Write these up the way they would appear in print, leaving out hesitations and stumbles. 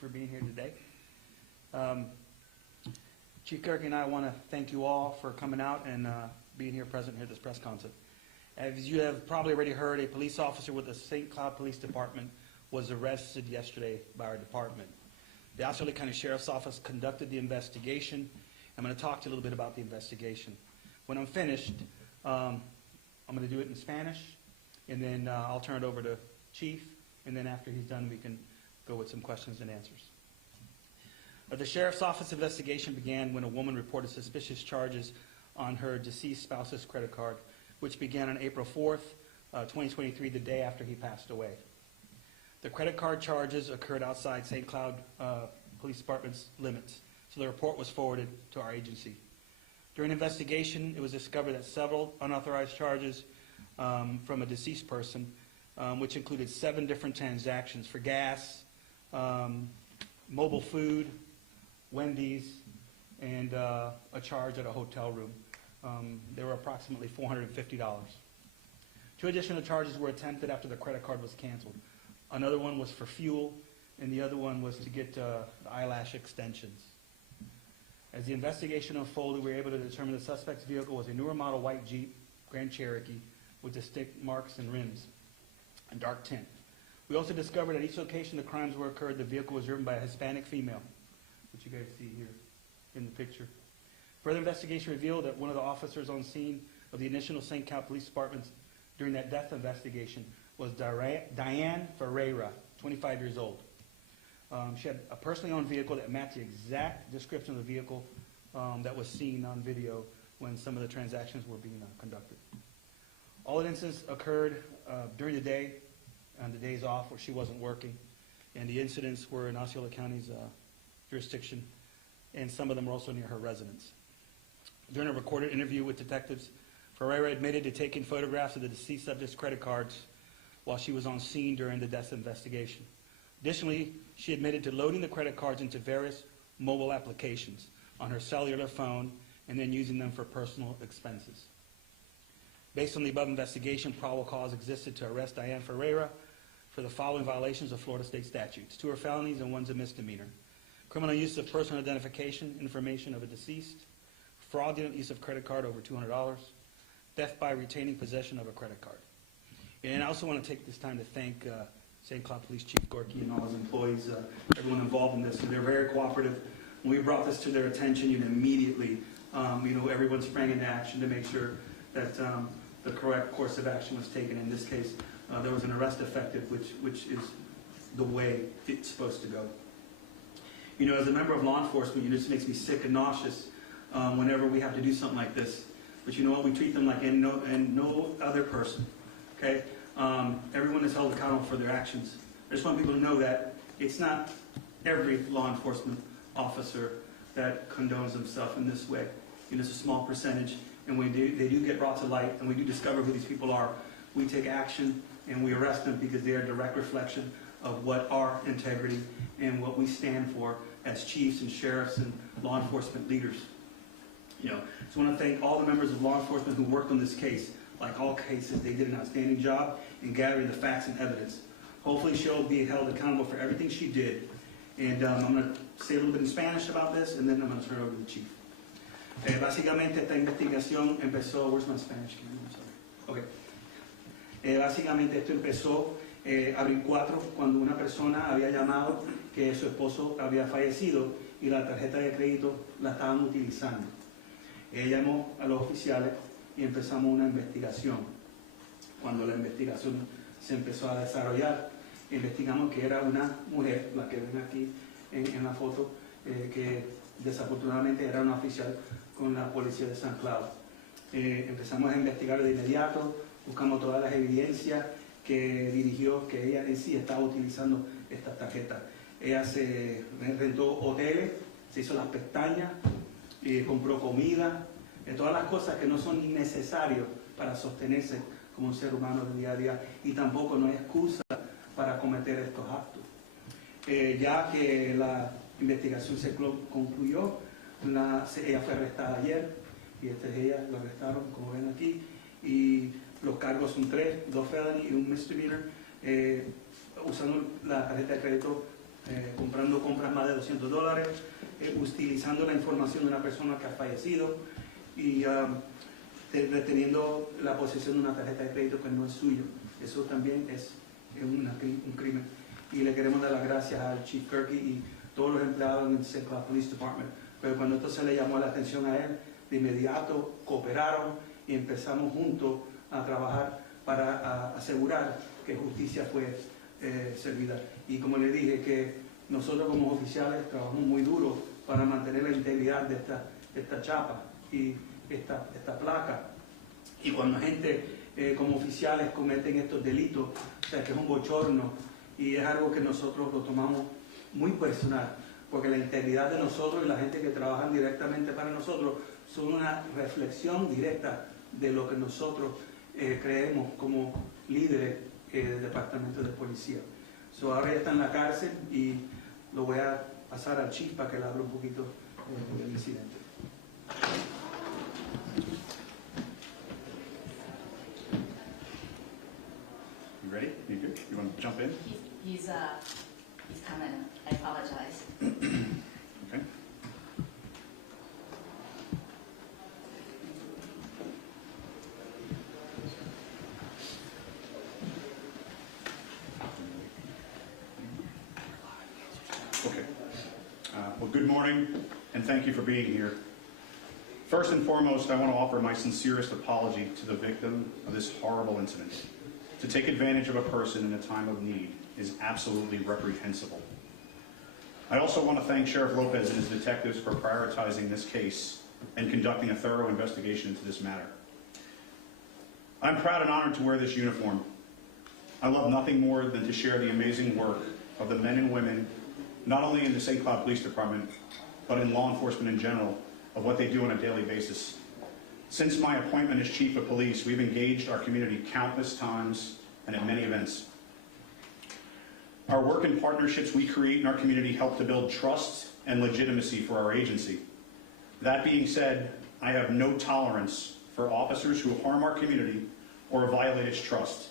for being here today. Chief Kirk and I want to thank you all for coming out and being here present here at this press conference. As you have probably already heard, a police officer with the St. Cloud Police Department was arrested yesterday by our department. The Osceola County Sheriff's Office conducted the investigation. I'm going to talk to you a little bit about the investigation. When I'm finished, I'm going to do it in Spanish, and then I'll turn it over to Chief, and then after he's done, we can go with some questions and answers. The Sheriff's Office investigation began when a woman reported suspicious charges on her deceased spouse's credit card, which began on April 4th, 2023, the day after he passed away. The credit card charges occurred outside St. Cloud Police Department's limits, so the report was forwarded to our agency. During investigation, it was discovered that several unauthorized charges from a deceased person, which included 7 different transactions for gas, mobile food, Wendy's, and a charge at a hotel room. They were approximately $450. 2 additional charges were attempted after the credit card was canceled. Another one was for fuel, and the other one was to get the eyelash extensions. As the investigation unfolded, we were able to determine the suspect's vehicle was a newer model white Jeep Grand Cherokee with distinct marks and rims and dark tint. We also discovered at each location the crimes were occurred, the vehicle was driven by a Hispanic female, which you guys see here in the picture. Further investigation revealed that one of the officers on scene of the initial St. Cloud Police Department during that death investigation was Diane Ferreira, 25 years old. She had a personally owned vehicle that matched the exact description of the vehicle that was seen on video when some of the transactions were being conducted. All incidents occurred during the day, on the days off where she wasn't working, and the incidents were in Osceola County's jurisdiction, and some of them were also near her residence. During a recorded interview with detectives, Ferreira admitted to taking photographs of the deceased subject's credit cards while she was on scene during the death investigation. Additionally, she admitted to loading the credit cards into various mobile applications on her cellular phone and then using them for personal expenses. Based on the above investigation, probable cause existed to arrest Diane Ferreira for the following violations of Florida state statutes. 2 are felonies and 1's a misdemeanor. Criminal use of personal identification information of a deceased, fraudulent use of credit card over $200, theft by retaining possession of a credit card. And I also want to take this time to thank St. Cloud Police Chief Gorky and all his employees, everyone involved in this. They're very cooperative. When we brought this to their attention, immediately, everyone sprang into action to make sure that the correct course of action was taken. In this case, there was an arrest effected, which is the way it's supposed to go. As a member of law enforcement, it just makes me sick and nauseous whenever we have to do something like this. But you know what? We treat them like no other person. Okay? Everyone is held accountable for their actions. I just want people to know that it's not every law enforcement officer that condones themselves in this way. It's a small percentage, and they do get brought to light, and we do discover who these people are. We take action, and we arrest them because they are a direct reflection of what our integrity and what we stand for as chiefs and sheriffs and law enforcement leaders. So I want to thank all the members of law enforcement who worked on this case. Like all cases, they did an outstanding job in gathering the facts and evidence. Hopefully she'll be held accountable for everything she did. And I'm going to say a little bit in Spanish about this, and then I'm going to turn it over to the chief. Básicamente esta investigación empezó, where's my Spanish? Okay. Básicamente esto empezó abril 4, cuando una persona había llamado que su esposo había fallecido y la tarjeta de crédito la estaban utilizando. Ella llamó a los oficiales y empezamos una investigación. Cuando la investigación se empezó a desarrollar, investigamos que era una mujer, la que ven aquí en la foto, que desafortunadamente era una oficial con la policía de San Cloud. Empezamos a investigar de inmediato, buscamos todas las evidencias que dirigió que ella en sí estaba utilizando esta tarjeta. Ella se rentó hoteles, se hizo las pestañas, compró comida, todas las cosas que no son innecesarias para sostenerse como un ser humano del día a día, y tampoco no hay excusa para cometer estos actos. Ya que la investigación se concluyó, ella fue arrestada ayer, y esta es ella, la arrestaron como ven aquí, y los cargos son 3, 2 felony y un misdemeanor, usando la tarjeta de crédito comprando compras más de $200, utilizando la información de una persona que ha fallecido y reteniendo la posesión de una tarjeta de crédito que no es suyo. Eso también es un crimen. Y le queremos dar las gracias al Chief Kirky y todos los empleados en el St. Cloud Police Department. Pero cuando esto se le llamó la atención a él, de inmediato cooperaron y empezamos juntos a trabajar para asegurar que justicia fue servida. Y como le dije, que nosotros como oficiales trabajamos muy duro para mantener la integridad de esta chapa y esta placa. Y cuando gente como oficiales cometen estos delitos, o sea, que es un bochorno y es algo que nosotros lo tomamos muy personal, porque la integridad de nosotros y la gente que trabaja directamente para nosotros son una reflexión directa de lo que nosotros creemos como líderes del Departamento de Policía. Ahora ya está en la cárcel y lo voy a pasar al Chief para que le hable un poquito del incidente. You ready? You good? You want to jump in? He's coming. I apologize. Okay. Okay. Well, good morning, and thank you for being here. First and foremost, I want to offer my sincerest apology to the victim of this horrible incident. To take advantage of a person in a time of need is absolutely reprehensible. I also want to thank Sheriff Lopez and his detectives for prioritizing this case and conducting a thorough investigation into this matter. I'm proud and honored to wear this uniform. I love nothing more than to share the amazing work of the men and women, not only in the St. Cloud Police Department, but in law enforcement in general, of what they do on a daily basis. Since my appointment as Chief of Police, we've engaged our community countless times and at many events. Our work and partnerships we create in our community help to build trust and legitimacy for our agency. That being said, I have no tolerance for officers who harm our community or violate its trust.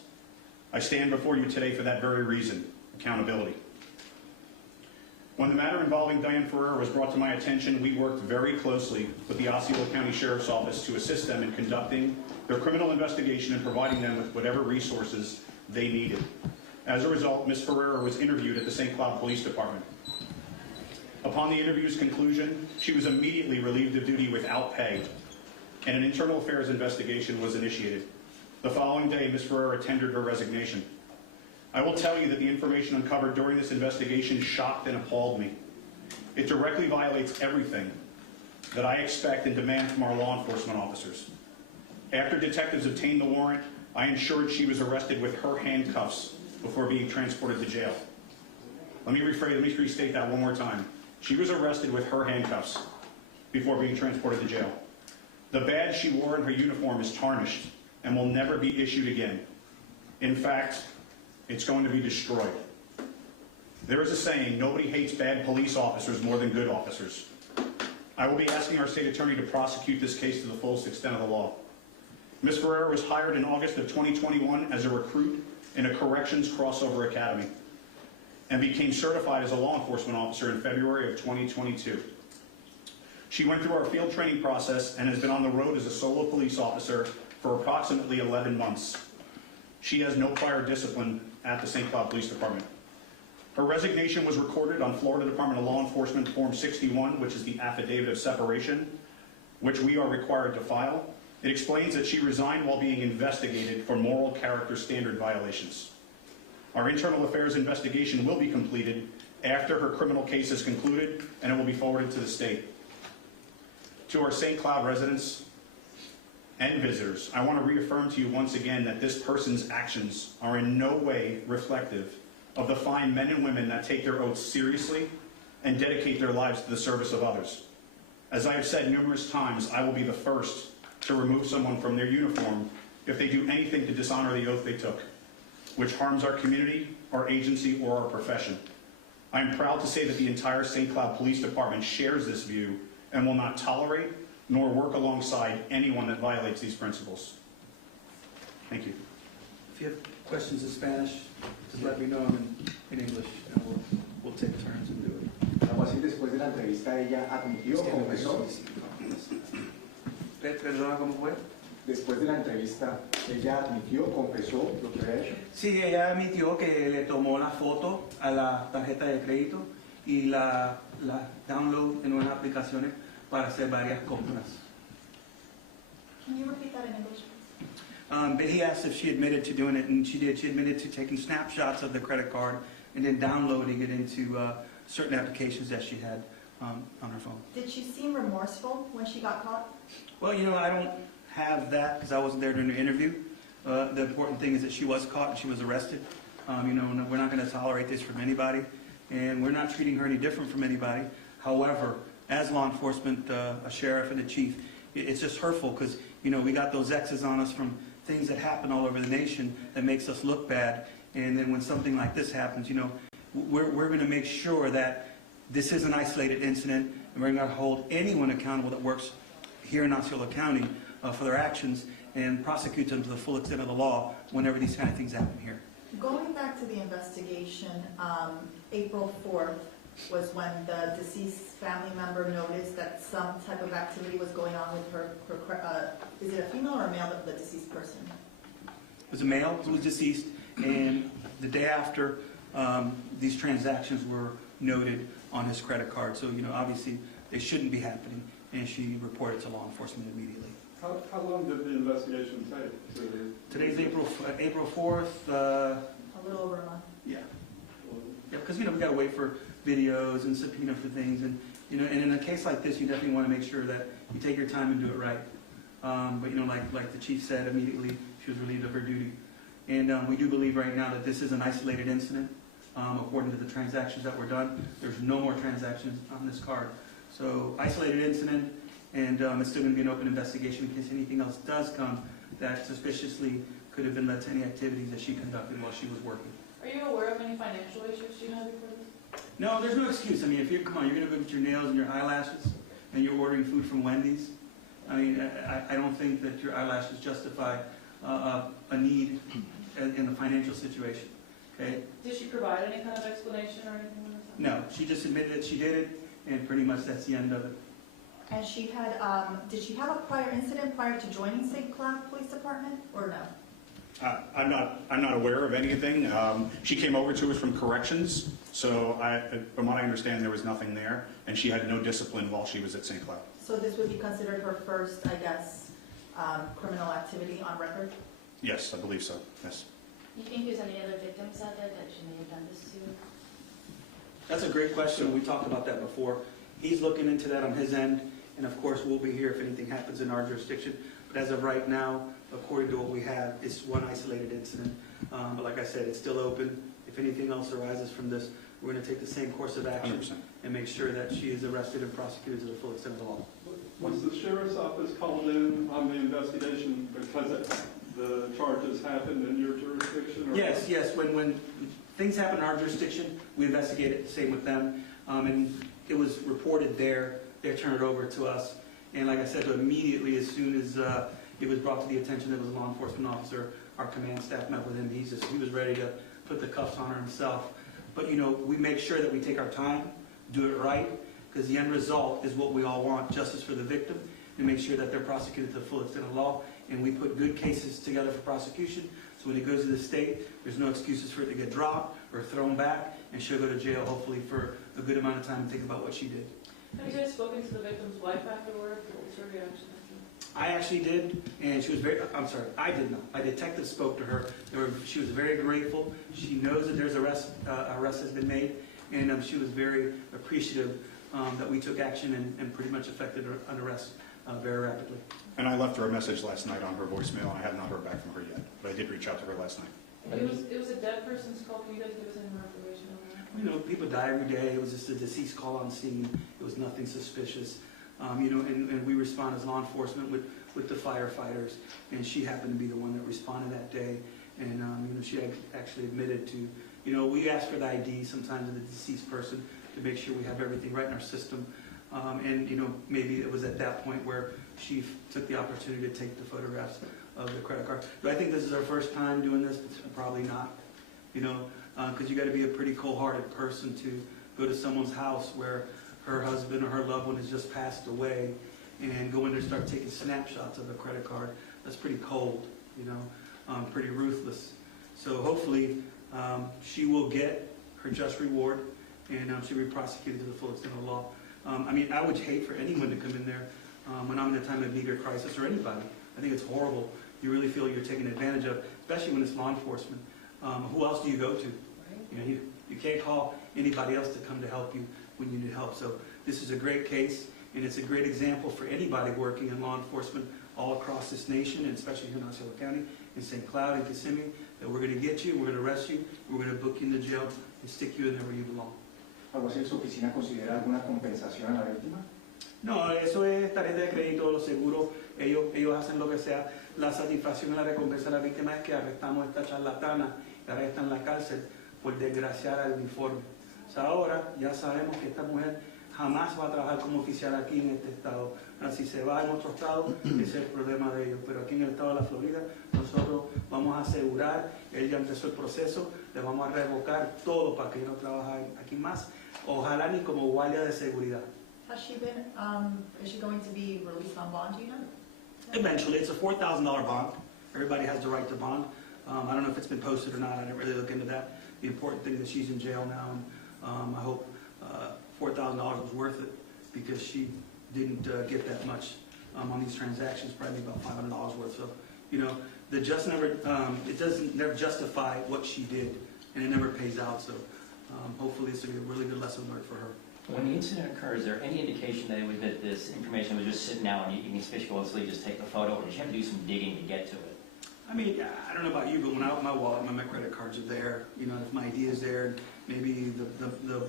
I stand before you today for that very reason, accountability. When the matter involving Diane Ferrer was brought to my attention, we worked very closely with the Osceola County Sheriff's Office to assist them in conducting their criminal investigation and providing them with whatever resources they needed. As a result, Ms. Ferrer was interviewed at the St. Cloud Police Department. Upon the interview's conclusion, she was immediately relieved of duty without pay, and an internal affairs investigation was initiated. The following day, Ms. Ferrer tendered her resignation. I will tell you that the information uncovered during this investigation shocked and appalled me. It directly violates everything that I expect and demand from our law enforcement officers. After detectives obtained the warrant, I ensured she was arrested with her handcuffs before being transported to jail. Let me restate that one more time. She was arrested with her handcuffs before being transported to jail. The badge she wore in her uniform is tarnished and will never be issued again. In fact, it's going to be destroyed. There is a saying, nobody hates bad police officers more than good officers. I will be asking our state attorney to prosecute this case to the fullest extent of the law. Ms. Ferrer was hired in August of 2021 as a recruit in a corrections crossover academy and became certified as a law enforcement officer in February of 2022. She went through our field training process and has been on the road as a solo police officer for approximately 11 months. She has no prior discipline at the St. Cloud Police Department. Her resignation was recorded on Florida Department of Law Enforcement Form 61, which is the affidavit of separation, which we are required to file. It explains that she resigned while being investigated for moral character standard violations. Our internal affairs investigation will be completed after her criminal case is concluded, and it will be forwarded to the state. To our St. Cloud residents and visitors, I want to reaffirm to you once again that this person's actions are in no way reflective of the fine men and women that take their oaths seriously and dedicate their lives to the service of others. As I have said numerous times, I will be the first to remove someone from their uniform if they do anything to dishonor the oath they took, which harms our community, our agency, or our profession. I am proud to say that the entire St. Cloud Police Department shares this view and will not tolerate nor work alongside anyone that violates these principles. Thank you. If you have questions in Spanish, just let me know them in English, and we'll we'll take turns and do it. Vamos así, después de la entrevista ella admitió, confesó. Perdona, ¿cómo fue? Después de la entrevista ella admitió, confesó lo que había hecho. Sí, ella admitió que le tomó la foto a la tarjeta de crédito y la download en unas aplicaciones para hacer varias compras. Can you repeat that in English, please? But he asked if she admitted to doing it, and she did. She admitted to taking snapshots of the credit card and then downloading it into certain applications that she had on her phone. Did she seem remorseful when she got caught? Well, you know, I don't have that because I wasn't there during the interview. The important thing is that she was caught and she was arrested. You know, we're not going to tolerate this from anybody, and we're not treating her any different from anybody. However, as law enforcement, a sheriff and a chief, it's just hurtful because, you know, we got those X's on us from things that happen all over the nation that makes us look bad. And then when something like this happens, you know, we're going to make sure that this is an isolated incident, and we're going to hold anyone accountable that works here in Osceola County for their actions and prosecute them to the full extent of the law whenever these kind of things happen here. Going back to the investigation, April 4th was when the deceased family member noticed that some type of activity was going on with her is it a female or a male, the deceased person? It was a male who was deceased, and the day after, these transactions were noted on his credit card. So, you know, obviously they shouldn't be happening, and she reported to law enforcement immediately. How long did the investigation take? Today's April 4th. A little over a month. Yeah. Yeah, because, you know, we got to wait for videos and subpoena for things. And, you know, and in a case like this, you definitely want to make sure that you take your time and do it right. But, you know, like the chief said, immediately she was relieved of her duty. And we do believe right now that this is an isolated incident. According to the transactions that were done, there's no more transactions on this card. So isolated incident, and it's still going to be an open investigation in case anything else does come that suspiciously could have been led to any activities that she conducted while she was working. Are you aware of any financial issues she had before this? No, there's no excuse. I mean, if you're going to go get your nails and your eyelashes and you're ordering food from Wendy's, I mean, I don't think that your eyelashes justify a need in the financial situation. Okay? Did she provide any kind of explanation or anything like that? No, she just admitted that she did it, and pretty much that's the end of it. And she had, did she have a prior incident prior to joining St. Cloud Police Department, or no? I'm not aware of anything. She came over to us from corrections, so from what I understand, there was nothing there, and she had no discipline while she was at St. Cloud. So this would be considered her first, I guess, criminal activity on record? Yes, I believe so, yes. You think there's any other victims out there that she may have done this to? That's a great question. We talked about that before. He's looking into that on his end, and of course, we'll be here if anything happens in our jurisdiction. But as of right now, according to what we have, it's one isolated incident. But like I said, it's still open. If anything else arises from this, we're going to take the same course of action 100%. and make sure that she is arrested and prosecuted to the full extent of the law. Was the sheriff's office called in on the investigation because the charges happened in your jurisdiction? Or Yes. When things happen in our jurisdiction, we investigate it. Same with them. And it was reported there. They turned it over to us. And like I said, immediately as soon as it was brought to the attention that it was a law enforcement officer, our command staff met with him. He was ready to put the cuffs on her himself. But, you know, we make sure that we take our time, do it right, because the end result is what we all want, justice for the victim, and make sure that they're prosecuted to the full extent of law. And we put good cases together for prosecution, so when it goes to the state, there's no excuses for it to get dropped or thrown back, and she'll go to jail, hopefully, for a good amount of time and think about what she did. Have you guys spoken to the victim's wife afterward? What was her reaction? I actually did, and she was I did not. My detective spoke to her. She was very grateful. She knows that there's arrest has been made, and she was very appreciative that we took action and pretty much effected an arrest very rapidly. And I left her a message last night on her voicemail, and I have not heard back from her yet. But I did reach out to her last night. It was a dead person's call. Can you guys give us any more information on that? You know, people die every day. It was just a deceased call on scene. It was nothing suspicious. You know, and we respond as law enforcement with the firefighters, and she happened to be the one that responded that day. And you know, she actually admitted to, you know, we ask for the ID sometimes of the deceased person to make sure we have everything right in our system. And you know, maybe it was at that point where she took the opportunity to take the photographs of the credit card. Do I think this is our first time doing this? Probably not. You know, because you got to be a pretty cold-hearted person go to someone's house where her husband or her loved one has just passed away and go in there and start taking snapshots of the credit card. That's pretty cold, you know, pretty ruthless. So hopefully she will get her just reward, and she'll be prosecuted to the full extent of the law. I mean, I would hate for anyone to come in there when I'm in a time of need or crisis, or anybody. I think it's horrible. You really feel you're taken advantage of, especially when it's law enforcement. Who else do you go to? You know, you can't call anybody else to come to help you when you need help. So this is a great case, and it's a great example for anybody working in law enforcement all across this nation, and especially here in Osceola County, in St. Cloud and Kissimmee, that we're going to get you, we're going to arrest you, and we're going to book you into jail and stick you in there where you belong. ¿Algo así? ¿Su oficina considera alguna compensación a la víctima? No, eso es tarjeta de crédito, los seguros, ellos hacen lo que sea. La satisfacción y la recompensa de la víctima es que arrestamos a esta charlatana, que ahora está en la cárcel por desgraciar al uniforme. O sea, ahora ya sabemos que esta mujer jamás va a trabajar como oficial aquí en este estado. Ahora, si se va en otro estado, ese es el problema de ellos. Pero aquí en el estado de la Florida, nosotros vamos a asegurar, él ya empezó el proceso, le vamos a revocar todo para que ella no trabaje aquí más. Ojalá ni como guardia de seguridad. Has she been, is she going to be released on bond, do you know? Eventually, it's a $4,000 bond. Everybody has the right to bond. I don't know if it's been posted or not. I didn't really look into that. The important thing is that she's in jail now, and I hope $4,000 was worth it, because she didn't get that much on these transactions, probably about $500 worth. So, you know, the just never, it doesn't never justify what she did, and it never pays out. So hopefully this will be a really good lesson learned for her. When the incident occurs, is there any indication that this information was just sitting out and you can suspiciously just take a photo, or did you have to do some digging to get to it? I mean, I don't know about you, but when I open my wallet, my credit cards are there. You know, if my ID is there, maybe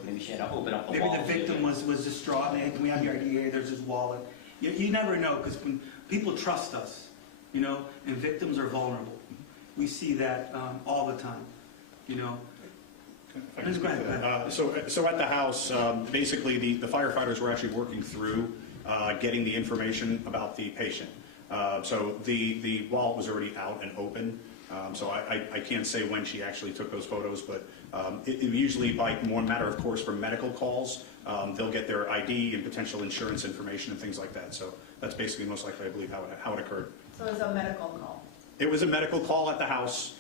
Maybe she had to open up the maybe wallet. the victim was distraught. And, hey, can we have your ID here? There's his wallet. You never know, because when people trust us, you know, and victims are vulnerable. We see that all the time, you know. Just go ahead. So at the house, basically the firefighters were actually working through getting the information about the patient. So the wallet was already out and open. So I can't say when she actually took those photos, but it usually by more matter of course for medical calls, they'll get their ID and potential insurance information and things like that. So that's basically most likely, I believe, how it occurred. So it's a medical call. It was a medical call at the house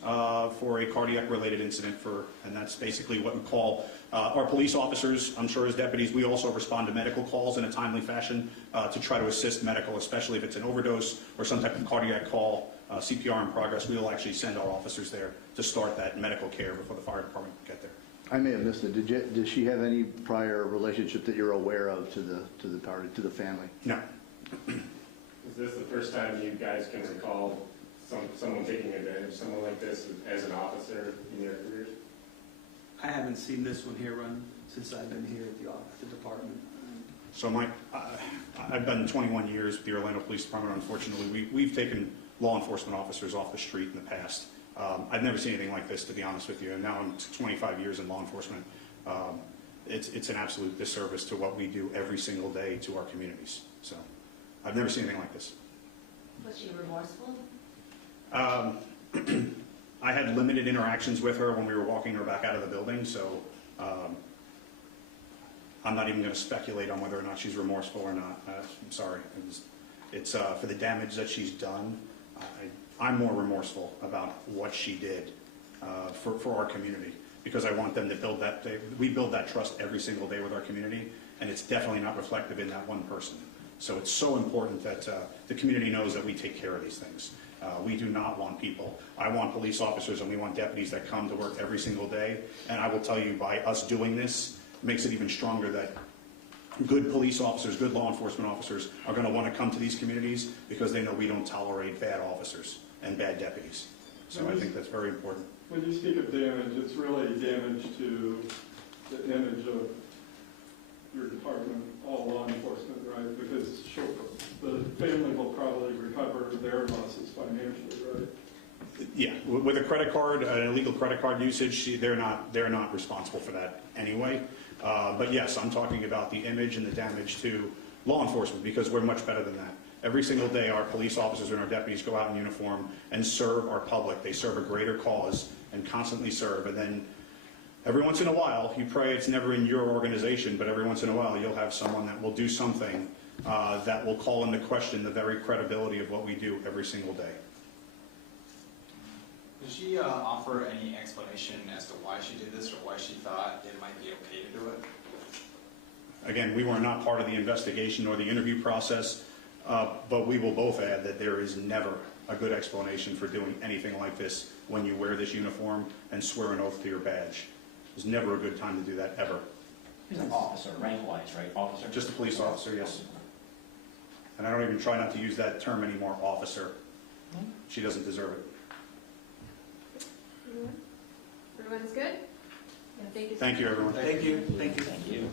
for a cardiac-related incident, and that's basically what we call our police officers. I'm sure as deputies, we also respond to medical calls in a timely fashion to try to assist medical, especially if it's an overdose or some type of cardiac call, CPR in progress. We will actually send our officers there to start that medical care before the fire department can get there. I may have missed it. Did she have any prior relationship that you're aware of to the party, to the family? No. Is this the first time you guys can recall someone taking advantage of someone like this as an officer in your careers? I haven't seen this one here run since I've been here at the department. So I've been 21 years with the Orlando Police Department. Unfortunately, we've taken law enforcement officers off the street in the past. I've never seen anything like this, to be honest with you. And now I'm 25 years in law enforcement. It's an absolute disservice to what we do every single day to our communities. So I've never seen anything like this. Was she remorseful? I had limited interactions with her when we were walking her back out of the building, so I'm not even going to speculate on whether or not she's remorseful or not. I'm sorry. It's for the damage that she's done. I'm more remorseful about what she did for our community, because I want them to build that. We build that trust every single day with our community, and it's definitely not reflective in that one person. So it's so important that the community knows that we take care of these things. We do not want people. I want police officers and we want deputies that come to work every single day. And I will tell you, by us doing this, makes it even stronger that good police officers, good law enforcement officers are going to want to come to these communities, because they know we don't tolerate bad officers and bad deputies. So I think that's very important. When you speak of damage, it's really damage to the image of your department, all law enforcement, right? Because the family will probably recover their losses financially, right? Yeah, with a credit card, an illegal credit card usage, they're not responsible for that anyway. But yes, I'm talking about the image and the damage to law enforcement, because we're much better than that. Every single day, our police officers and our deputies go out in uniform and serve our public. They serve a greater cause and constantly serve. And then Every once in a while, you pray it's never in your organization, but every once in a while, you'll have someone that will do something that will call into question the very credibility of what we do every single day. Did she offer any explanation as to why she did this or why she thought it might be okay to do it? Again, we were not part of the investigation or the interview process, but we will both add that there is never a good explanation for doing anything like this when you wear this uniform and swear an oath to your badge. There's never a good time to do that, ever. He's an officer, rank-wise, right? Officer? Just a police officer, yes. And I don't even try not to use that term anymore, officer. She doesn't deserve it. Everyone's good? Yeah, thank you. Thank you, everyone. Thank you. Thank you. Thank you.